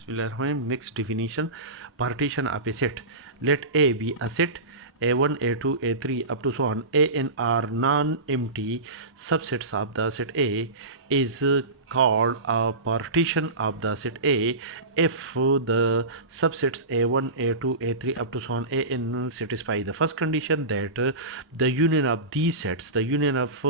Bismillahirrahmanirrahim. Next definition, partition of a set. Let A be a set. A1, A2, A3 up to so on. An are non-empty subsets of the set A is called a partition of the set A if the subsets A1, A2, A3 up to so on An satisfy the first condition, that the union of these sets, the union of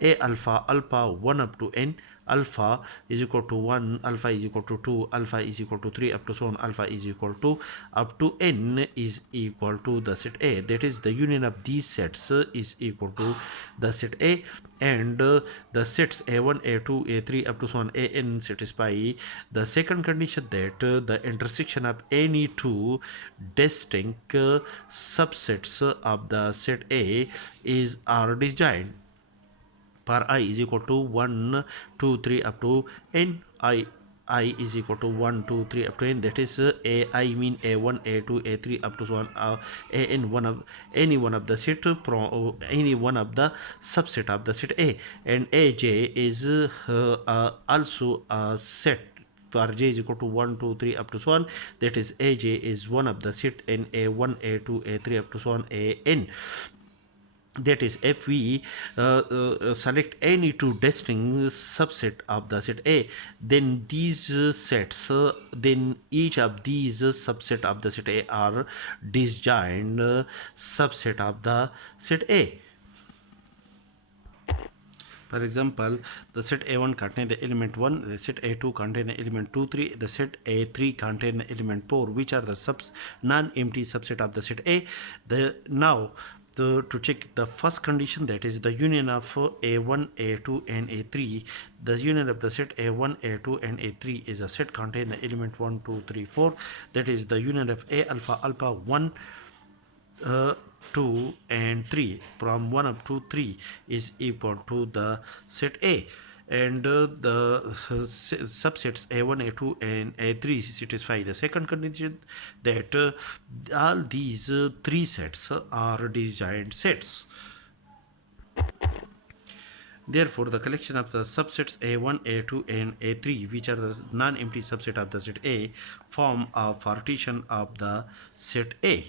A alpha 1 up to n, alpha is equal to 1, alpha is equal to 2, alpha is equal to 3 up to so on, alpha is equal to up to n is equal to the set A. That is, the union of these sets is equal to the set A, and the sets A1, A2, A3 up to so on An satisfy the second condition, that the intersection of any two distinct subsets of the set A are disjoint for I is equal to 1, 2, 3 up to n. I is equal to 1, 2, 3 up to n. That is I mean A1, A2, A3 up to so on An one of any one of the set from any one of the subset of the set A, and Aj is also a set for j is equal to 1, 2, 3 up to so on. That is Aj is one of the set in A1, A2, A3 up to so on An. That is, if we select any two distinct subset of the set A, then these sets, then each of these subset of the set A are disjoint subset of the set A. For example, the set A1 contain the element 1, the set A2 contain the element 2, 3, the set A3 contain the element 4, which are the non-empty subset of the set A. Now, to check the first condition, that is the union of A1, A2 and A3, the union of the set A1, A2 and A3 is a set contain the element 1, 2, 3, 4. That is, the union of A alpha 1, 2 and 3 from 1 up to 3 is equal to the set A, and the subsets A1, A2 and A3 satisfy the second condition, that all these three sets are disjoint sets. Therefore, the collection of the subsets A1, A2 and A3, which are the non-empty subset of the set A, form a partition of the set A.